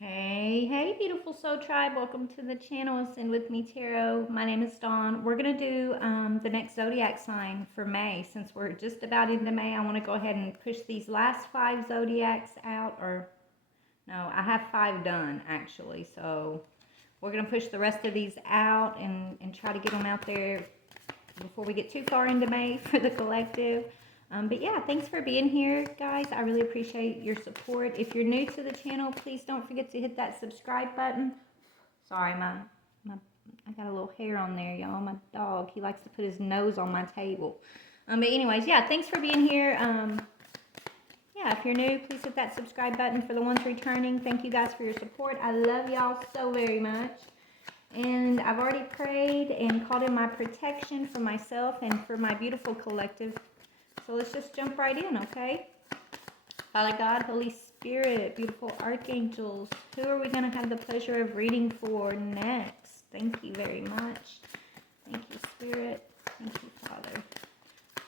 Hey, beautiful soul tribe. Welcome to the channel. Ascend with me, Tarot. My name is Dawn. We're going to do the next zodiac sign for May. Since we're just about into May, I want to go ahead and push these last 5 zodiacs out. Or, no, I have 5 done, actually. So we're going to push the rest of these out and try to get them out there before we get too far into May for the collective. But yeah, thanks for being here, guys. I really appreciate your support. If you're new to the channel, please don't forget to hit that subscribe button. Sorry, I got a little hair on there, y'all. My dog, he likes to put his nose on my table. But anyways, yeah, thanks for being here. Yeah, if you're new, please hit that subscribe button. For the ones returning, thank you guys for your support. I love y'all so very much. And I've already prayed and called in my protection for myself and for my beautiful collective. So let's just jump right in, okay? Father God, Holy Spirit, beautiful archangels, who are we going to have the pleasure of reading for next? Thank you very much. Thank you, Spirit. Thank you, Father.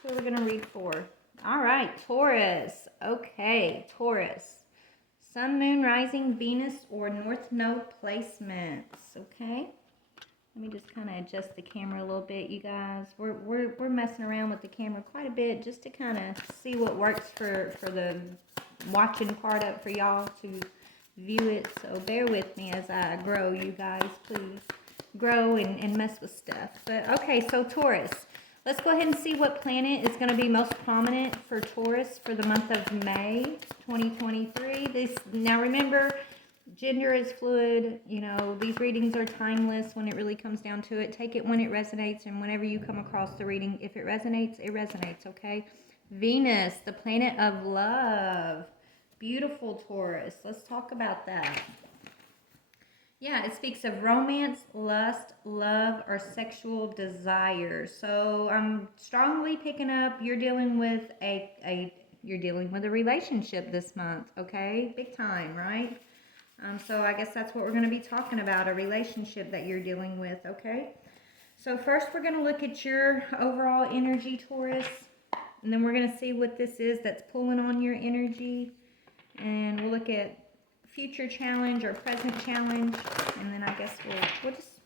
Who are we going to read for? All right, Taurus. Okay, Taurus. Sun, Moon, Rising, Venus, or North Node placements, okay? Let me just kind of adjust the camera a little bit, you guys. We're messing around with the camera quite a bit just to kind of see what works for the watching part up for y'all to view it. So bear with me as I grow, you guys. Please grow and mess with stuff. But okay, so Taurus. Let's go ahead and see what planet is going to be most prominent for Taurus for the month of May 2023. Now remember, gender is fluid. You know, these readings are timeless when it really comes down to it. Take it when it resonates, and whenever you come across the reading, if it resonates, okay? Venus, the planet of love. Beautiful, Taurus. Let's talk about that. Yeah, it speaks of romance, lust, love, or sexual desire. So I'm strongly picking up you're dealing with a relationship this month, okay? Big time, right? So I guess that's what we're going to be talking about, a relationship that you're dealing with, okay? So first we're going to look at your overall energy, Taurus, and then we're going to see what this is that's pulling on your energy, and we'll look at future challenge or present challenge, and then I guess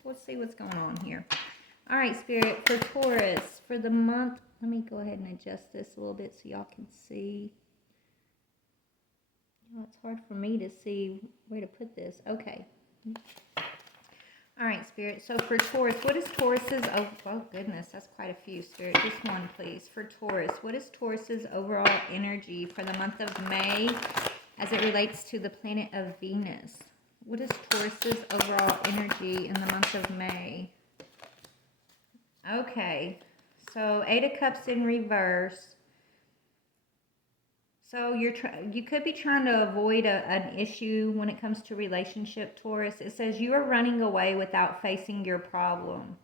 we'll see what's going on here. All right, Spirit, for Taurus, for the month, let me go ahead and adjust this a little bit so y'all can see. It's hard for me to see where to put this. Okay. All right, Spirit. So for Taurus, what is Taurus's... Oh, goodness. That's quite a few, Spirit. Just one, please. For Taurus, what is Taurus's overall energy for the month of May as it relates to the planet of Venus? What is Taurus's overall energy in the month of May? Okay. So 8 of Cups in reverse. So you could be trying to avoid an issue when it comes to relationship, Taurus. It says you are running away without facing your problem.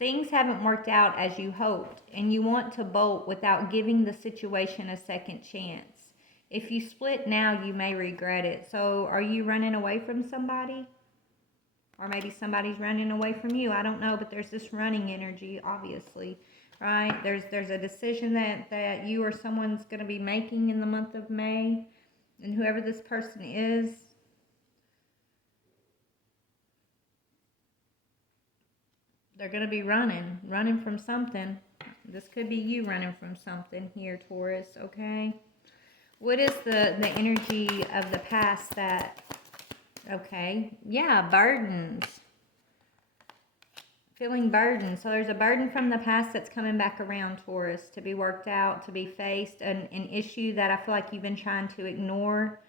Things haven't worked out as you hoped, and you want to bolt without giving the situation a second chance. If you split now, you may regret it. So are you running away from somebody? Or maybe somebody's running away from you. I don't know, but there's this running energy, obviously. Right? There's a decision that you or someone's going to be making in the month of May. And whoever this person is, they're going to be running from something. This could be you running from something here, Taurus, okay? What is the energy of the past that, okay, yeah, burdens. Feeling burdened. So there's a burden from the past that's coming back around, Taurus, to be worked out, to be faced, an issue that I feel like you've been trying to ignore.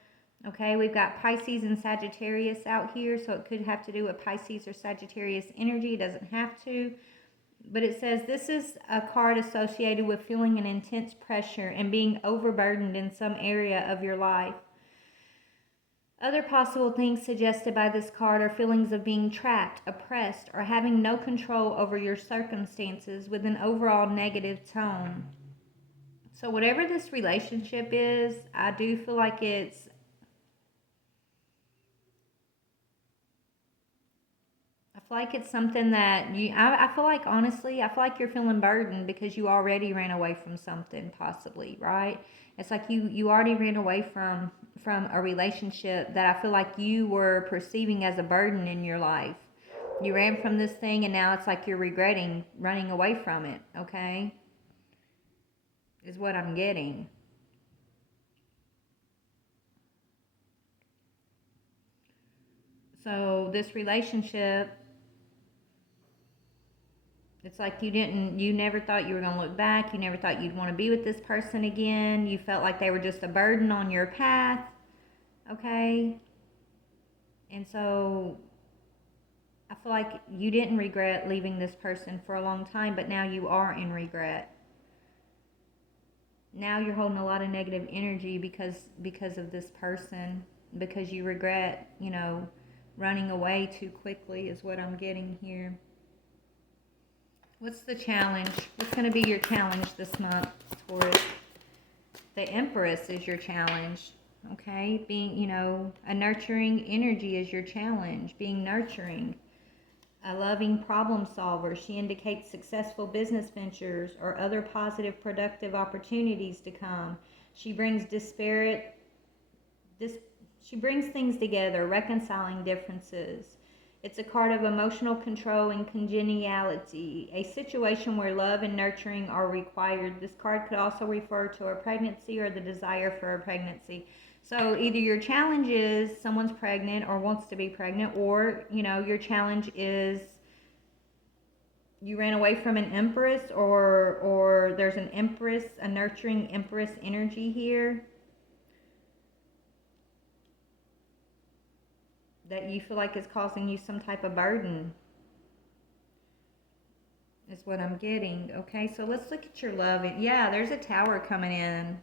Okay, we've got Pisces and Sagittarius out here, so it could have to do with Pisces or Sagittarius energy. It doesn't have to. But it says this is a card associated with feeling an intense pressure and being overburdened in some area of your life. Other possible things suggested by this card are feelings of being trapped, oppressed, or having no control over your circumstances with an overall negative tone. So whatever this relationship is, I do feel like feel like it's something that I feel like, honestly, I feel like you're feeling burdened because you already ran away from something, possibly, right? It's like you already ran away from a relationship that I feel like you were perceiving as a burden in your life. You ran from this thing, and now it's like you're regretting running away from it, okay? Is what I'm getting. So this relationship, it's like you never thought you were going to look back. You never thought you'd want to be with this person again. You felt like they were just a burden on your path, okay? And so I feel like you didn't regret leaving this person for a long time, but now you are in regret. Now you're holding a lot of negative energy because of this person, because you regret, running away too quickly is what I'm getting here. What's the challenge? What's going to be your challenge this month, Taurus? The Empress is your challenge, okay? Being, a nurturing energy is your challenge. Being nurturing. A loving problem solver. She indicates successful business ventures or other positive, productive opportunities to come. She brings she brings things together, reconciling differences. It's a card of emotional control and congeniality, a situation where love and nurturing are required. This card could also refer to a pregnancy or the desire for a pregnancy. So either your challenge is someone's pregnant or wants to be pregnant, or, your challenge is you ran away from an empress, or there's an empress, a nurturing empress energy here that you feel like is causing you some type of burden, is what I'm getting. Okay, so let's look at your love. Yeah, there's a tower coming in.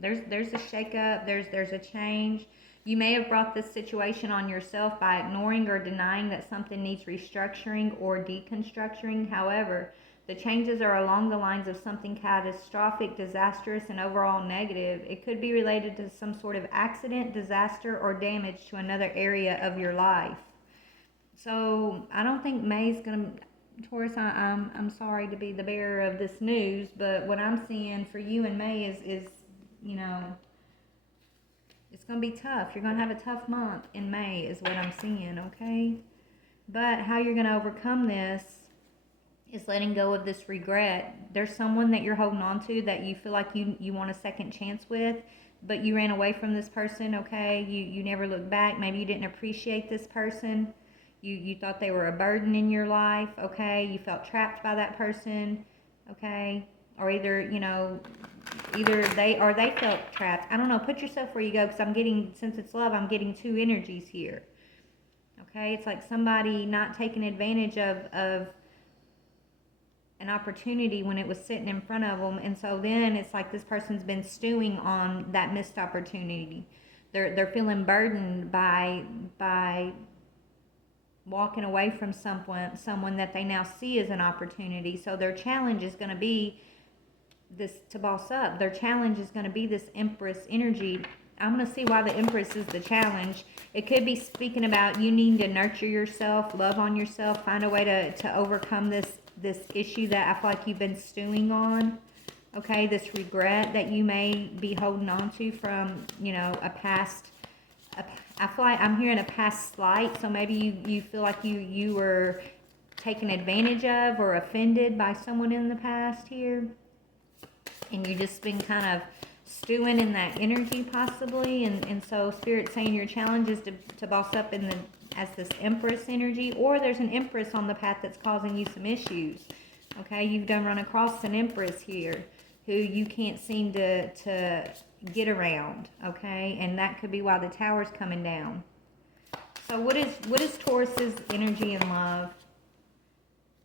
There's a shakeup. There's a change. You may have brought this situation on yourself by ignoring or denying that something needs restructuring or deconstructing. However, the changes are along the lines of something catastrophic, disastrous, and overall negative. It could be related to some sort of accident, disaster, or damage to another area of your life. So I don't think May's gonna. Taurus, I'm sorry to be the bearer of this news, but what I'm seeing for you and May is you know it's gonna be tough. You're gonna have a tough month in May, is what I'm seeing. Okay, but how you're gonna overcome this is letting go of this regret. There's someone that you're holding on to that you feel like you want a second chance with, but you ran away from this person, okay? You never looked back. Maybe you didn't appreciate this person. You thought they were a burden in your life, okay? You felt trapped by that person, okay? Or either they felt trapped. I don't know. Put yourself where you go, because I'm getting, since it's love, I'm getting two energies here. Okay? It's like somebody not taking advantage of an opportunity when it was sitting in front of them, and so then it's like this person's been stewing on that missed opportunity. They're feeling burdened by walking away from someone that they now see as an opportunity. So their challenge is going to be this, to boss up. Their challenge is going to be this Empress energy. I'm going to see why the Empress is the challenge. It could be speaking about you needing to nurture yourself, love on yourself, find a way to overcome this issue that I feel like you've been stewing on. Okay, this regret that you may be holding on to from, a past. I feel like I'm hearing a past slight, so maybe you feel like you were taken advantage of or offended by someone in the past here, and you just been kind of stewing in that energy possibly, and so Spirit's saying your challenge is to boss up as this Empress energy, or there's an Empress on the path that's causing you some issues. Okay, you've done run across an Empress here who you can't seem to get around, okay? And that could be why the tower's coming down. So what is Taurus's energy in love?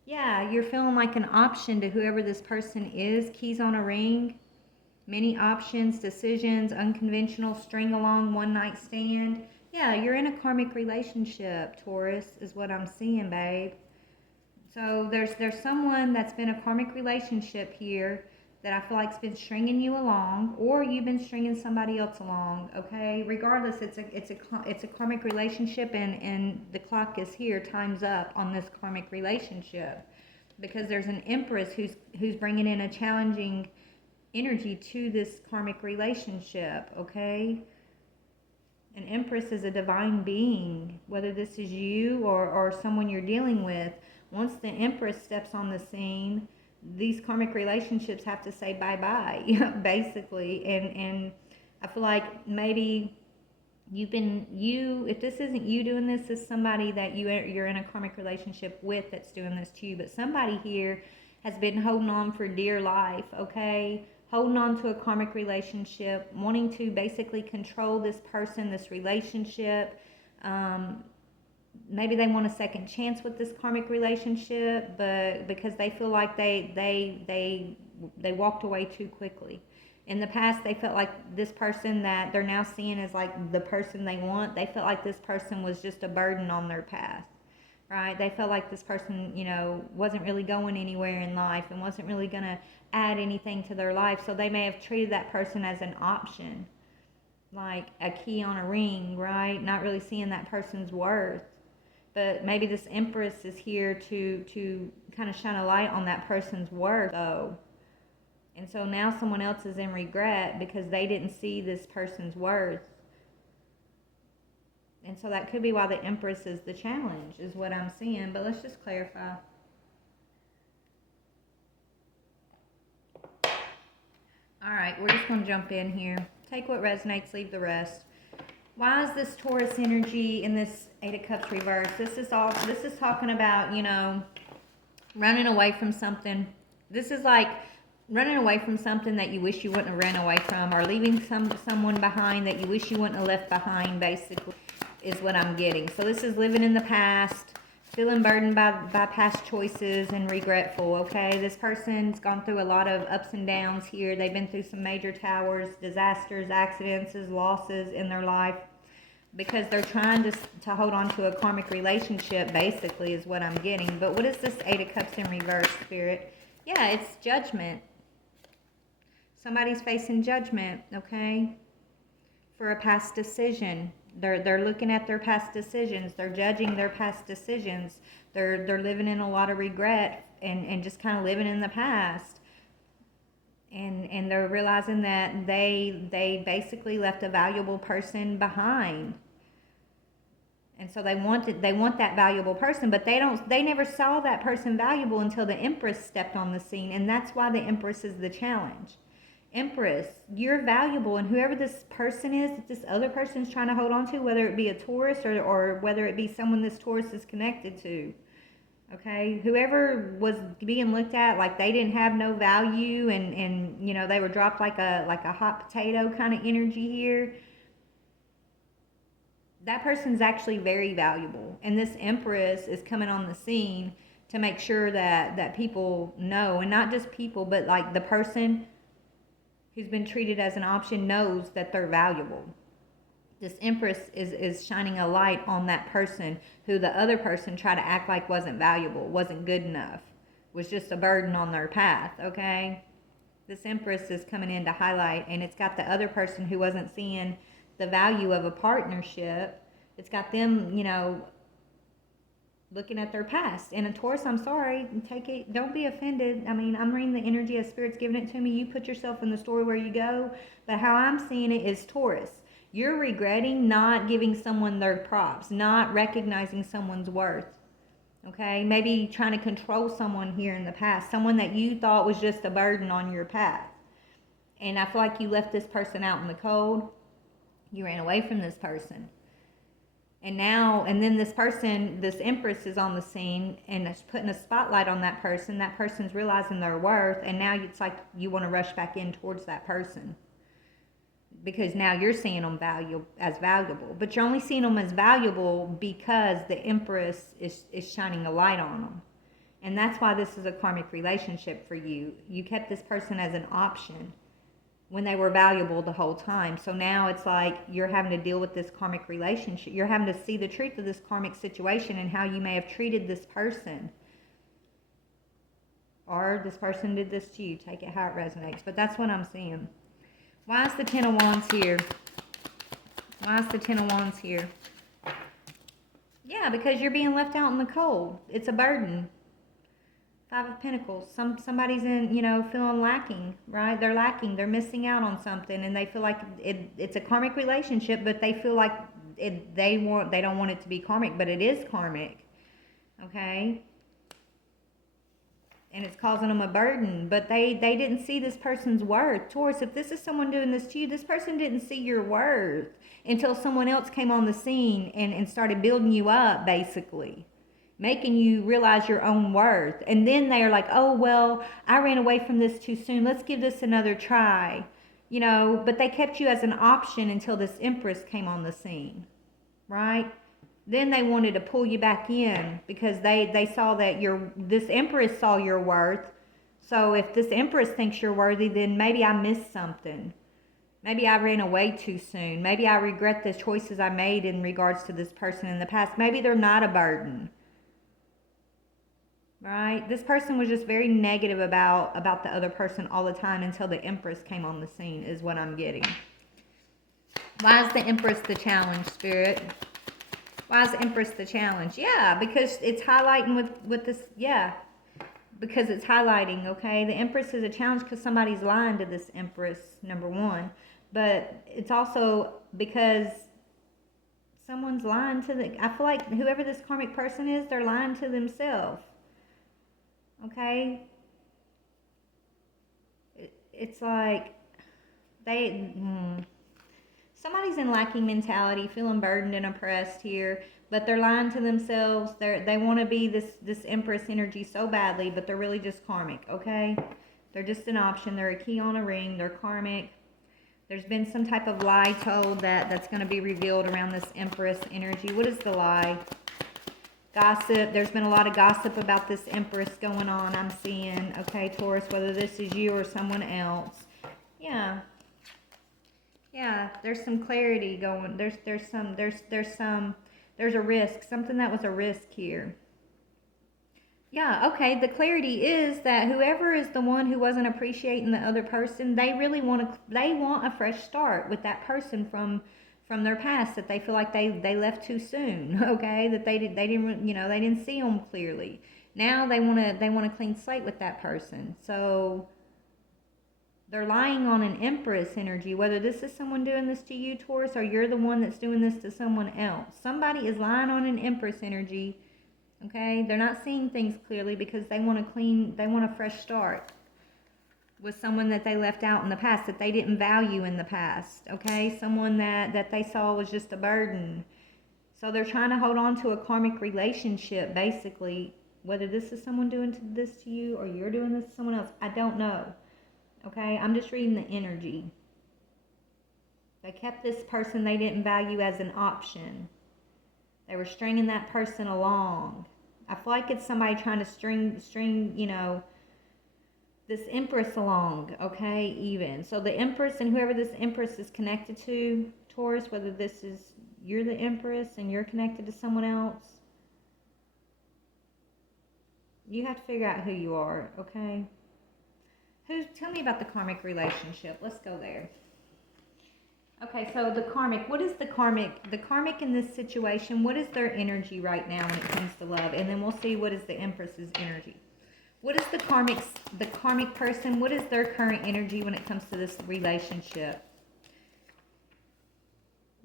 Yeah, you're feeling like an option to whoever this person is. Keys on a ring. Many options, decisions, unconventional, string along, one night stand. Yeah, you're in a karmic relationship, Taurus, is what I'm seeing, babe. So there's someone that's been a karmic relationship here that I feel like's been stringing you along, or you've been stringing somebody else along. Okay, regardless, it's a karmic relationship, and the clock is here, time's up on this karmic relationship, because there's an Empress who's bringing in a challenging energy to this karmic relationship. Okay, an Empress is a divine being, whether this is you or someone you're dealing with. Once the Empress steps on the scene, these karmic relationships have to say bye-bye, basically. And I feel like maybe if this isn't you doing this, this is somebody that you're in a karmic relationship with that's doing this to you. But somebody here has been holding on for dear life, okay? Holding on to a karmic relationship, wanting to basically control this person, this relationship. Maybe they want a second chance with this karmic relationship, but because they feel like they walked away too quickly. In the past, they felt like this person that they're now seeing as like the person they want, they felt like this person was just a burden on their path, right? They felt like this person, wasn't really going anywhere in life and wasn't really going to add anything to their life. So they may have treated that person as an option, like a key on a ring, right? Not really seeing that person's worth. But maybe this Empress is here to kind of shine a light on that person's worth, though. And so now someone else is in regret because they didn't see this person's worth. And so that could be why the Empress is the challenge, is what I'm seeing. But let's just clarify. All right, we're just going to jump in here. Take what resonates, leave the rest. Why is this Taurus energy in this Eight of Cups reverse? This is talking about, running away from something. This is like running away from something that you wish you wouldn't have ran away from, or leaving someone behind that you wish you wouldn't have left behind, basically, is what I'm getting. So this is living in the past, feeling burdened by past choices and regretful, okay? This person's gone through a lot of ups and downs here. They've been through some major towers, disasters, accidents, losses in their life, because they're trying to hold on to a karmic relationship, basically, is what I'm getting. But what is this Eight of Cups in reverse, Spirit? Yeah, it's judgment. Somebody's facing judgment, okay, for a past decision. They're looking at their past decisions. They're judging their past decisions. They're living in a lot of regret and just kind of living in the past. And they're realizing that they basically left a valuable person behind. And so they want that valuable person, but they never saw that person valuable until the Empress stepped on the scene, and that's why the Empress is the challenge. Empress, you're valuable, and whoever this person is that this other person is trying to hold on to, whether it be a Taurus or whether it be someone this Taurus is connected to, okay, whoever was being looked at like they didn't have no value and they were dropped like a hot potato kind of energy here, that person's actually very valuable. And this Empress is coming on the scene to make sure that people know, and not just people, but like the person who's been treated as an option knows that they're valuable. This Empress is shining a light on that person who the other person tried to act like wasn't valuable, wasn't good enough, was just a burden on their path, okay? This Empress is coming in to highlight, and it's got the other person who wasn't seeing the value of a partnership. It's got them, looking at their past. And a Taurus, I'm sorry, take it, don't be offended. I mean, I'm reading the energy of Spirit's giving it to me. You put yourself in the story where you go. But how I'm seeing it is Taurus. You're regretting not giving someone their props, not recognizing someone's worth. Okay? Maybe trying to control someone here in the past, someone that you thought was just a burden on your path. And I feel like you left this person out in the cold. You ran away from this person. And then this person, this Empress is on the scene and it's putting a spotlight on that person. That person's realizing their worth, and now it's like you want to rush back in towards that person. Because now you're seeing them as valuable. But you're only seeing them as valuable because the Empress is shining a light on them. And that's why this is a karmic relationship for you. You kept this person as an option when they were valuable the whole time. So now it's like you're having to deal with this karmic relationship. You're having to see the truth of this karmic situation and how you may have treated this person. Or this person did this to you. Take it how it resonates. But that's what I'm seeing. Why is the Ten of Wands here? Why is the Ten of Wands here? Yeah, because you're being left out in the cold. It's a burden. Five of Pentacles. Somebody's in, feeling lacking, right? They're lacking. They're missing out on something, and they feel like it's a karmic relationship, but they feel like they don't want it to be karmic, but it is karmic. Okay? And it's causing them a burden, but they didn't see this person's worth. Taurus, if this is someone doing this to you, this person didn't see your worth until someone else came on the scene and started building you up, basically. Making you realize your own worth. And then they're like, oh, well, I ran away from this too soon. Let's give this another try. But they kept you as an option until this Empress came on the scene, right? Then they wanted to pull you back in because they saw that this Empress saw your worth. So if this Empress thinks you're worthy, then maybe I missed something. Maybe I ran away too soon. Maybe I regret the choices I made in regards to this person in the past. Maybe they're not a burden. Right? This person was just very negative about the other person all the time until the Empress came on the scene, is what I'm getting. Why is the Empress the challenge, Spirit? Why is the Empress the challenge? Yeah, because it's highlighting with this, yeah. Because it's highlighting, okay? The Empress is a challenge because somebody's lying to this Empress, number one. But it's also because someone's lying to I feel like whoever this karmic person is, they're lying to themselves. Okay? It's like somebody's in lacking mentality, feeling burdened and oppressed here, but they're lying to themselves. They want to be this Empress energy so badly, but they're really just karmic, okay? They're just an option. They're a key on a ring. They're karmic. There's been some type of lie told that's going to be revealed around this Empress energy. What is the lie? Gossip. There's been a lot of gossip about this Empress going on, I'm seeing. Okay, Taurus, whether this is you or someone else. Yeah. Yeah, there's some clarity going. There's a risk. Something that was a risk here. Yeah, okay, the clarity is that whoever is the one who wasn't appreciating the other person, they really want a fresh start with that person from their past that they feel like they left too soon, okay? That they didn't see them clearly. Now they want a clean slate with that person. So they're lying on an Empress energy, whether this is someone doing this to you, Taurus, or you're the one that's doing this to someone else. Somebody is lying on an Empress energy, okay? They're not seeing things clearly because they want a fresh start with someone that they left out in the past, that they didn't value in the past, okay? Someone that they saw was just a burden. So they're trying to hold on to a karmic relationship, basically. Whether this is someone doing this to you or you're doing this to someone else, I don't know, okay? I'm just reading the energy. They kept this person they didn't value as an option. They were stringing that person along. I feel like it's somebody trying to string, this Empress along, okay, even. So the Empress and whoever this Empress is connected to, Taurus, whether this is, you're the Empress and you're connected to someone else, you have to figure out who you are, okay? Tell me about the karmic relationship. Let's go there. Okay, so the karmic, what is the karmic? The karmic in this situation, what is their energy right now when it comes to love? And then we'll see what is the Empress's energy. What is the karmic person, what is their current energy when it comes to this relationship?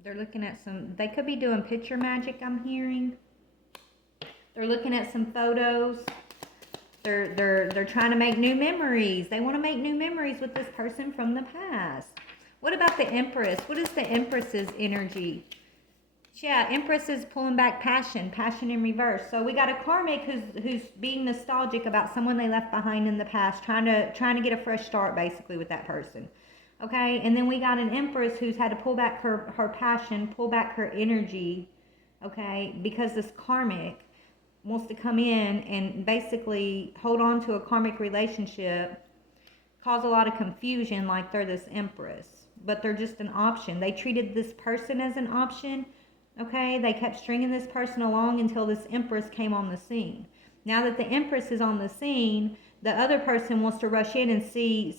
They're looking at they could be doing picture magic, I'm hearing. They're looking at some photos. They're trying to make new memories. They want to make new memories with this person from the past. What about the Empress? What is the Empress's energy? Yeah, Empress is pulling back passion in reverse. So we got a karmic who's being nostalgic about someone they left behind in the past, trying to get a fresh start basically with that person. Okay, and then we got an Empress who's had to pull back her passion, pull back her energy, okay, because this karmic wants to come in and basically hold on to a karmic relationship, cause a lot of confusion like they're this Empress, but they're just an option. They treated this person as an option. Okay, they kept stringing this person along until this Empress came on the scene. Now that the Empress is on the scene, the other person wants to rush in and see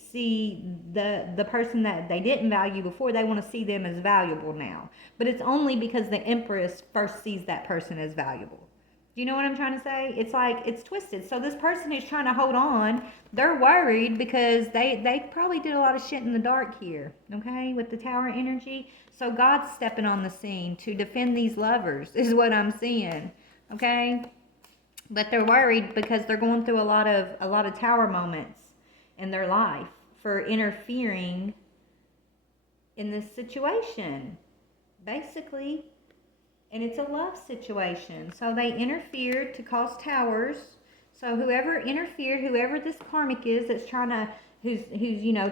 the person that they didn't value before. They want to see them as valuable now. But it's only because the Empress first sees that person as valuable. Do you know what I'm trying to say? It's like, it's twisted. So this person who's trying to hold on, they're worried because they probably did a lot of shit in the dark here, okay, with the Tower energy. So God's stepping on the scene to defend these lovers is what I'm seeing, okay? But they're worried because they're going through a lot of Tower moments in their life for interfering in this situation, basically. And it's a love situation. So they interfered to cause towers. So whoever interfered, whoever this karmic is that's trying to, who's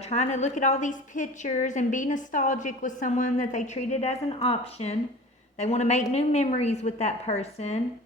trying to look at all these pictures and be nostalgic with someone that they treated as an option. They want to make new memories with that person.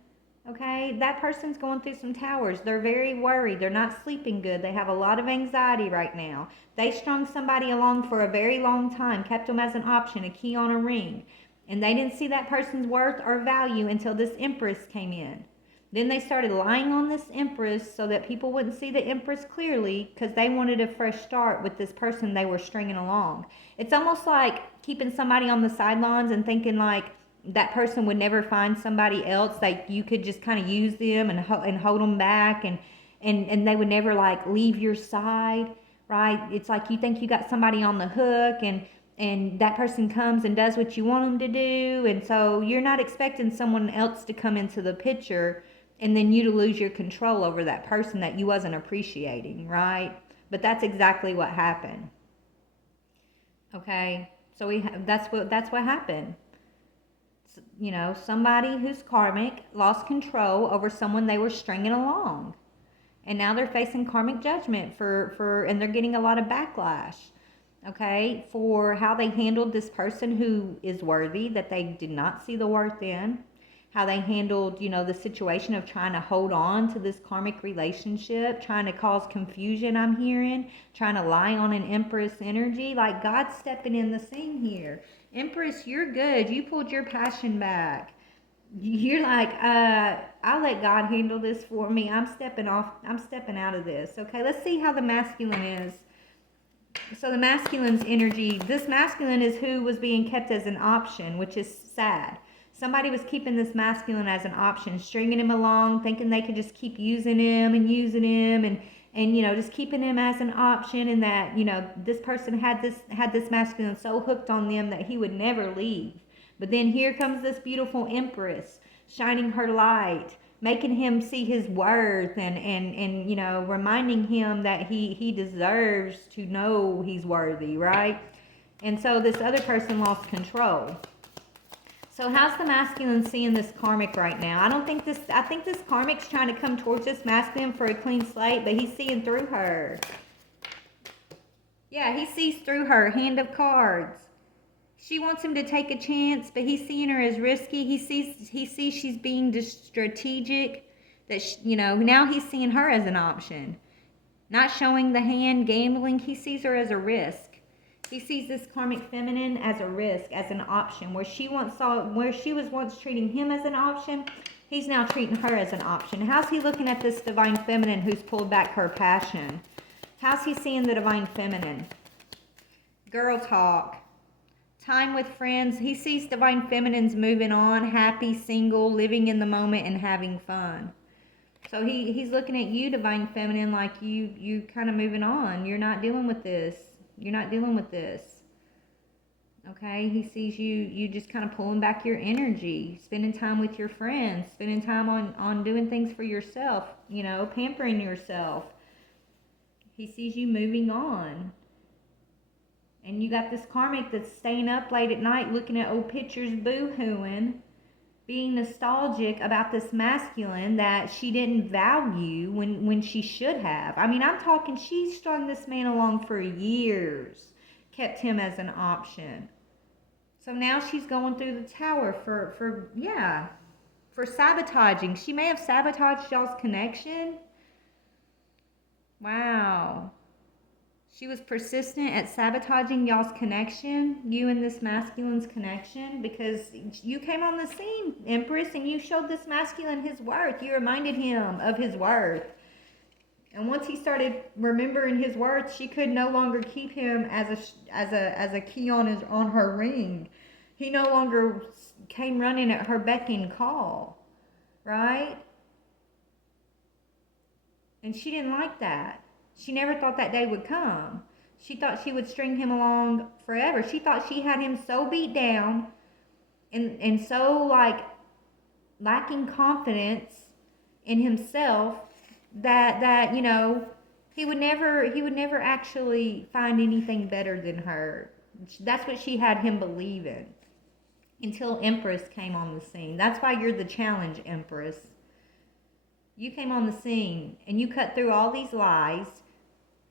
Okay, that person's going through some towers. They're very worried. They're not sleeping good. They have a lot of anxiety right now. They strung somebody along for a very long time, kept them as an option, a key on a ring. And they didn't see that person's worth or value until this Empress came in. Then they started lying on this Empress so that people wouldn't see the Empress clearly because they wanted a fresh start with this person they were stringing along. It's almost like keeping somebody on the sidelines and thinking like that person would never find somebody else. Like you could just kind of use them and hold them back and they would never like leave your side, right? It's like you think you got somebody on the hook and that person comes and does what you want them to do. And so you're not expecting someone else to come into the picture and then you to lose your control over that person that you wasn't appreciating, right? But that's exactly what happened. Okay, so that's what happened. You know, somebody who's karmic lost control over someone they were stringing along. And now they're facing karmic judgment and they're getting a lot of backlash. Okay, for how they handled this person who is worthy, that they did not see the worth in. How they handled, the situation of trying to hold on to this karmic relationship, trying to cause confusion, I'm hearing, trying to lie on an Empress energy. Like God's stepping in the scene here. Empress, you're good. You pulled your passion back. You're like, I'll let God handle this for me. I'm stepping out of this. Okay, let's see how the masculine is. So the masculine's energy, this masculine is who was being kept as an option, which is sad. Somebody was keeping this masculine as an option, stringing him along, thinking they could just keep using him and just keeping him as an option, and that, this person had this masculine so hooked on them that he would never leave. But then here comes this beautiful Empress shining her light, making him see his worth and reminding him that he deserves to know he's worthy, right? And so this other person lost control. So how's the masculine seeing this karmic right now? I think this karmic's trying to come towards this masculine for a clean slate, but he's seeing through her. Yeah, he sees through her. Hand of cards. She wants him to take a chance, but he's seeing her as risky. He sees she's being strategic. That now he's seeing her as an option, not showing the hand, gambling. He sees her as a risk. He sees this karmic feminine as a risk, as an option. Where she was once treating him as an option, he's now treating her as an option. How's he looking at this divine feminine who's pulled back her passion? How's he seeing the divine feminine? Girl talk. Time with friends. He sees divine feminines moving on, happy, single, living in the moment, and having fun. So he's looking at you, divine feminine, like you kind of moving on. You're not dealing with this. You're not dealing with this. Okay? He sees you just kind of pulling back your energy, spending time with your friends, spending time on doing things for yourself, pampering yourself. He sees you moving on. And you got this karmic that's staying up late at night looking at old pictures, boo-hooing, being nostalgic about this masculine that she didn't value when she should have. I mean, I'm talking, she strung this man along for years, kept him as an option. So now she's going through the tower for sabotaging. She may have sabotaged y'all's connection. Wow. She was persistent at sabotaging y'all's connection, you and this masculine's connection, because you came on the scene, Empress, and you showed this masculine his worth. You reminded him of his worth. And once he started remembering his words, she could no longer keep him as a key on her ring. He no longer came running at her beck and call, right? And she didn't like that. She never thought that day would come. She thought she would string him along forever. She thought she had him so beat down and so like lacking confidence in himself that you know, he would never actually find anything better than her. That's what she had him believe in until Empress came on the scene. That's why you're the challenge, Empress. You came on the scene and you cut through all these lies.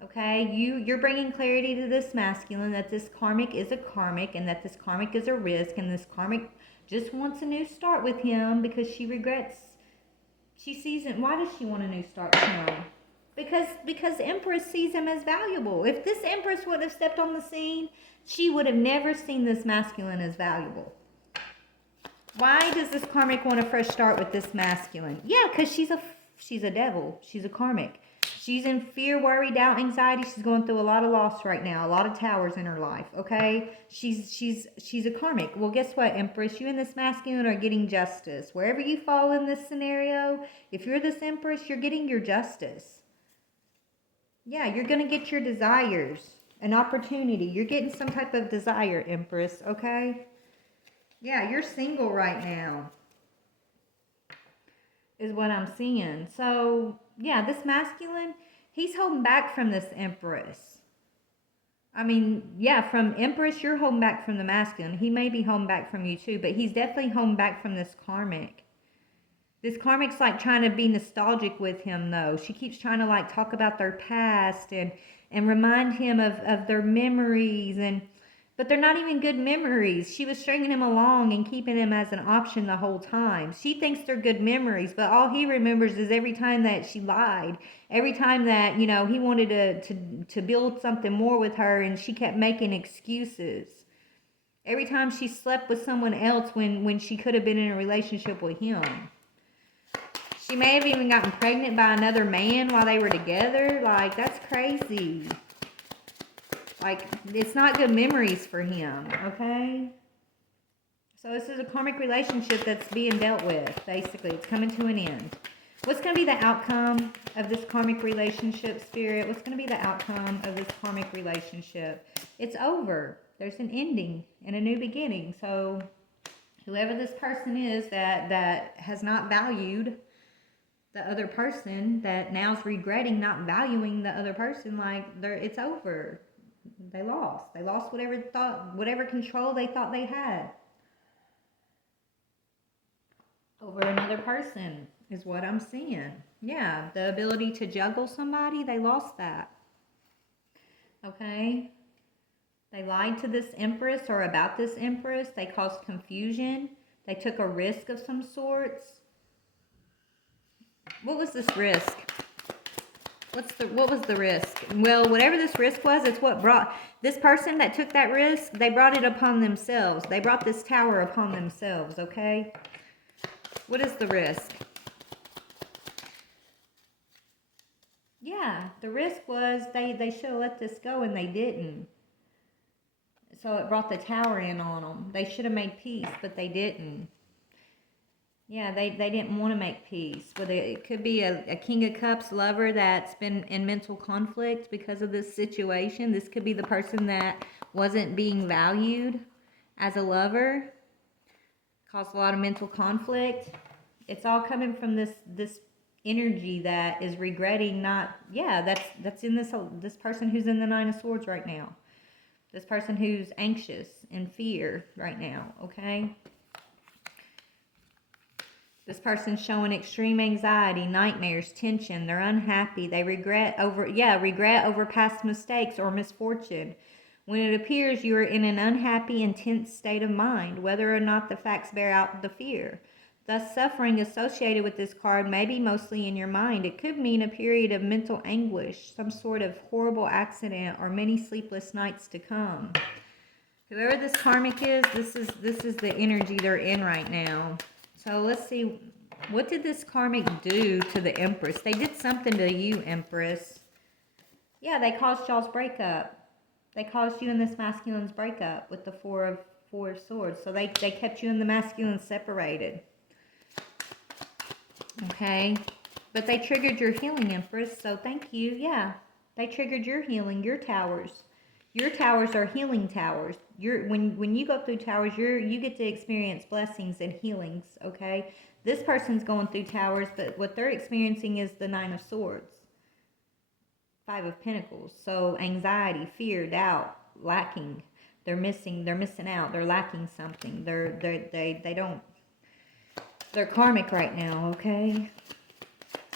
Okay, you're bringing clarity to this masculine, that this karmic is a karmic, and that this karmic is a risk, and this karmic just wants a new start with him because she regrets. She sees it. Why does she want a new start with him? Because Empress sees him as valuable. If this Empress would have stepped on the scene, she would have never seen this masculine as valuable. Why does this karmic want a fresh start with this masculine? Yeah, because she's a devil. She's a karmic. She's in fear, worry, doubt, anxiety. She's going through a lot of loss right now, a lot of towers in her life, okay? She's a karmic. Well, guess what, Empress? You and this masculine are getting justice. Wherever you fall in this scenario, if you're this Empress, you're getting your justice. Yeah, you're going to get your desires, an opportunity. You're getting some type of desire, Empress, okay? Yeah, you're single right now, is what I'm seeing. So, yeah, this masculine, he's holding back from this Empress. I mean, yeah, from Empress, you're holding back from the masculine. He may be holding back from you too, but he's definitely holding back from this karmic. This karmic's like trying to be nostalgic with him, though. She keeps trying to like talk about their past and remind him of their memories, but they're not even good memories. She was stringing him along and keeping him as an option the whole time. She thinks they're good memories, but all he remembers is every time that she lied. Every time that, you know, he wanted to build something more with her and she kept making excuses. Every time she slept with someone else when she could have been in a relationship with him. She may have even gotten pregnant by another man while they were together. Like, that's crazy. Like, it's not good memories for him, okay? So this is a karmic relationship that's being dealt with, basically. It's coming to an end. What's going to be the outcome of this karmic relationship, Spirit? What's going to be the outcome of this karmic relationship? It's over. There's an ending and a new beginning. So whoever this person is that has not valued the other person, that now's regretting not valuing the other person, like, it's over. They lost. They lost whatever control they thought they had over another person is what I'm seeing. Yeah, the ability to juggle somebody, they lost that. Okay? They lied to this Empress or about this Empress. They caused confusion. They took a risk of some sorts. What was this risk? What was the risk? Well, whatever this risk was, it's what brought this person that took that risk, they brought it upon themselves. They brought this tower upon themselves, okay? What is the risk? Yeah, the risk was they should have let this go and they didn't. So it brought the tower in on them. They should have made peace, but they didn't. Yeah, they didn't want to make peace. But it could be a King of Cups lover that's been in mental conflict because of this situation. This could be the person that wasn't being valued as a lover. Caused a lot of mental conflict. It's all coming from this energy that is regretting not. Yeah, that's in this person who's in the Nine of Swords right now. This person who's anxious and fear right now. Okay. This person's showing extreme anxiety, nightmares, tension. They're unhappy. They regret over past mistakes or misfortune. When it appears you are in an unhappy, intense state of mind, whether or not the facts bear out the fear. Thus, suffering associated with this card may be mostly in your mind. It could mean a period of mental anguish, some sort of horrible accident, or many sleepless nights to come. Whoever this karmic is, this is the energy they're in right now. So let's see What did this karmic do to the Empress? They did something to you, Empress. Yeah, they caused y'all's breakup. They caused you and this masculine's breakup with the four of swords. So they kept you and the masculine separated. Okay. But they triggered your healing, Empress. So thank you. Yeah. They triggered your healing, your towers. Your towers are healing towers. When you go through towers, you get to experience blessings and healings, okay? This person's going through towers, but what they're experiencing is the 9 of Swords. 5 of Pentacles. So anxiety, fear, doubt, lacking. They're missing out. They're lacking something. They're karmic right now, okay?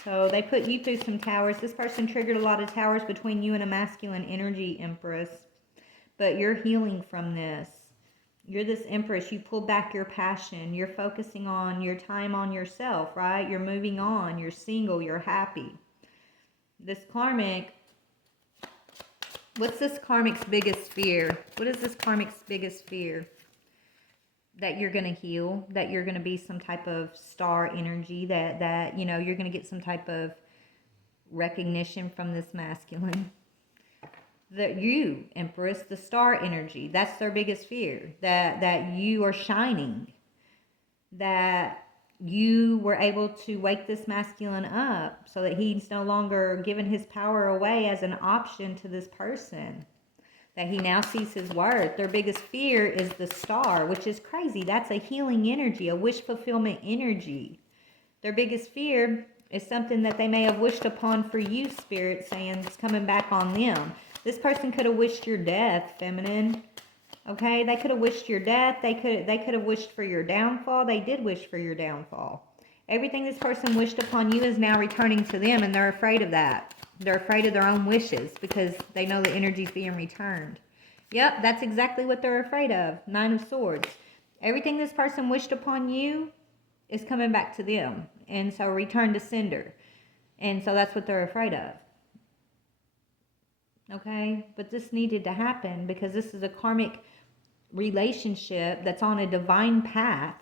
So they put you through some towers. This person triggered a lot of towers between you and a masculine energy, Empress. But you're healing from this. You're this Empress. You pulled back your passion. You're focusing on your time on yourself, right? You're moving on. You're single. You're happy. This karmic, what's this karmic's biggest fear? What is this karmic's biggest fear? That you're going to heal, that you're going to be some type of star energy, that you know, you're going to get some type of recognition from this masculine. That you, Empress, the star energy, that's their biggest fear. That you are shining. That you were able to wake this masculine up so that he's no longer giving his power away as an option to this person. That he now sees his worth. Their biggest fear is the star, which is crazy. That's a healing energy, a wish fulfillment energy. Their biggest fear is something that they may have wished upon for you, Spirit, saying it's coming back on them. This person could have wished your death, feminine. Okay, they could have wished your death. They could have wished for your downfall. They did wish for your downfall. Everything this person wished upon you is now returning to them, and they're afraid of that. They're afraid of their own wishes because they know the energy's being returned. Yep, that's exactly what they're afraid of. 9 of Swords. Everything this person wished upon you is coming back to them. And so return to sender. And so that's what they're afraid of. Okay? But this needed to happen because this is a karmic relationship that's on a divine path.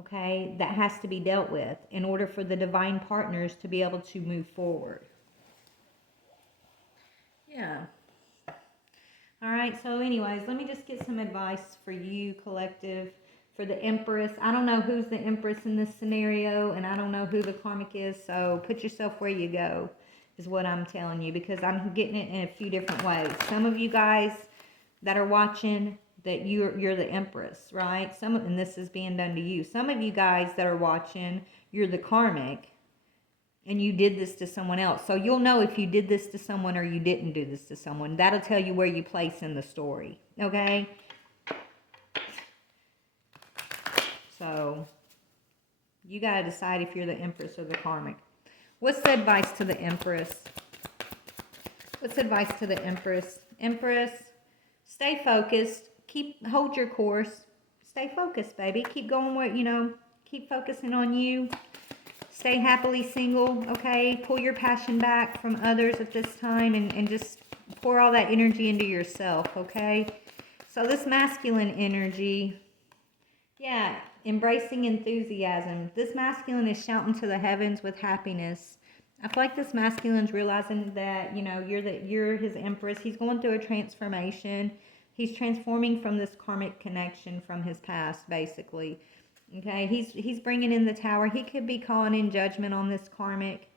Okay? That has to be dealt with in order for the divine partners to be able to move forward. Yeah. All right, so anyways, let me just get some advice for you, collective, for the Empress. I don't know who's the Empress in this scenario, and I don't know who the karmic is, so put yourself where you go, is what I'm telling you, because I'm getting it in a few different ways. Some of you guys that are watching, that you're the Empress, right? And this is being done to you. Some of you guys that are watching, you're the karmic, and you did this to someone else. So you'll know if you did this to someone or you didn't do this to someone. That'll tell you where you place in the story. Okay? So you got to decide if you're the Empress or the karmic. What's the advice to the Empress? What's the advice to the Empress? Empress, stay focused. Hold your course. Stay focused, baby. Keep going where, keep focusing on you. Stay happily single, okay? Pull your passion back from others at this time and just pour all that energy into yourself, okay? So this masculine energy, yeah, embracing enthusiasm. This masculine is shouting to the heavens with happiness. I feel like this masculine's realizing that, you're his Empress. He's going through a transformation. He's transforming from this karmic connection from his past, basically. Okay, he's bringing in the Tower. He could be calling in judgment on this karmic.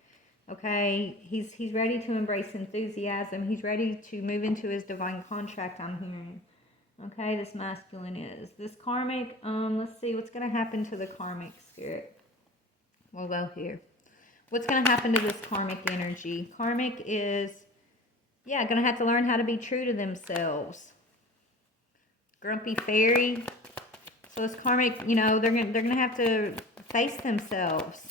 Okay, he's ready to embrace enthusiasm. He's ready to move into his divine contract, I'm hearing. Okay, this masculine is. This karmic, let's see, what's going to happen to the karmic, Spirit? We'll go here. What's going to happen to this karmic energy? Karmic is, yeah, going to have to learn how to be true to themselves. Grumpy fairy. So it's karmic, they're gonna have to face themselves.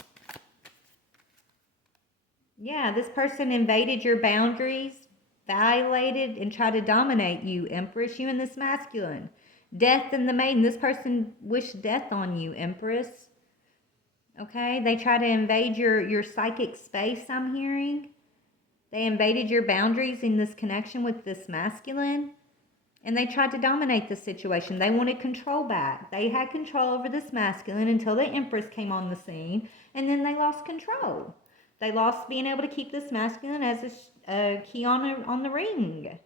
Yeah, this person invaded your boundaries, violated, and tried to dominate you, Empress. You and this masculine. Death and the maiden. This person wished death on you, Empress. Okay, they try to invade your psychic space, I'm hearing. They invaded your boundaries in this connection with this masculine. And they tried to dominate the situation. They wanted control back. They had control over this masculine until the Empress came on the scene, and then they lost control. They lost being able to keep this masculine as a key on the ring.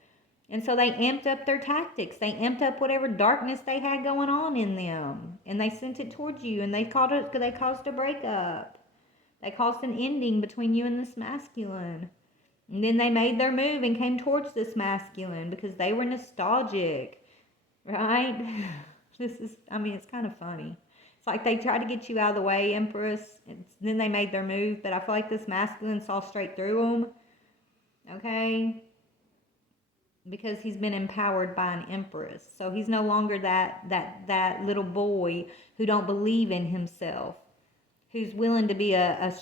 And so they amped up their tactics. They amped up whatever darkness they had going on in them. And they sent it towards you, and they caused a breakup. They caused an ending between you and this masculine. And then they made their move and came towards this masculine because they were nostalgic, right? It's kind of funny. It's like they tried to get you out of the way, Empress, and then they made their move, but I feel like this masculine saw straight through them, okay? Because he's been empowered by an Empress. So he's no longer that little boy who don't believe in himself, who's willing to be a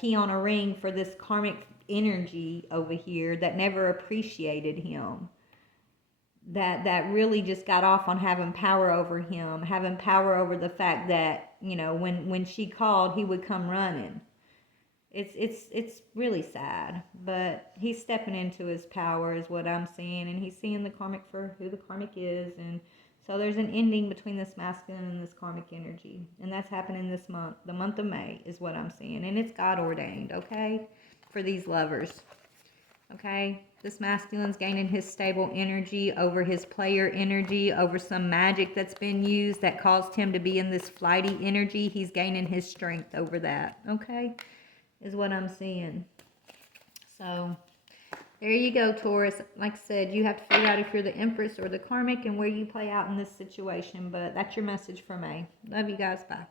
key on a ring for this karmic energy over here that never appreciated him, that really just got off on having power over him, having power over the fact that, you know, when she called, he would come running. It's really sad, but he's stepping into his power is what I'm seeing, and he's seeing the karmic for who the karmic is. And so there's an ending between this masculine and this karmic energy, and that's happening this month. The month of May is what I'm seeing, and it's God ordained, okay, for these lovers, okay? This masculine's gaining his stable energy over his player energy, over some magic that's been used that caused him to be in this flighty energy. He's gaining his strength over that, okay, is what I'm seeing. So there you go, Taurus. Like I said, you have to figure out if you're the Empress or the karmic and where you play out in this situation. But that's your message for May. Love you guys. Bye.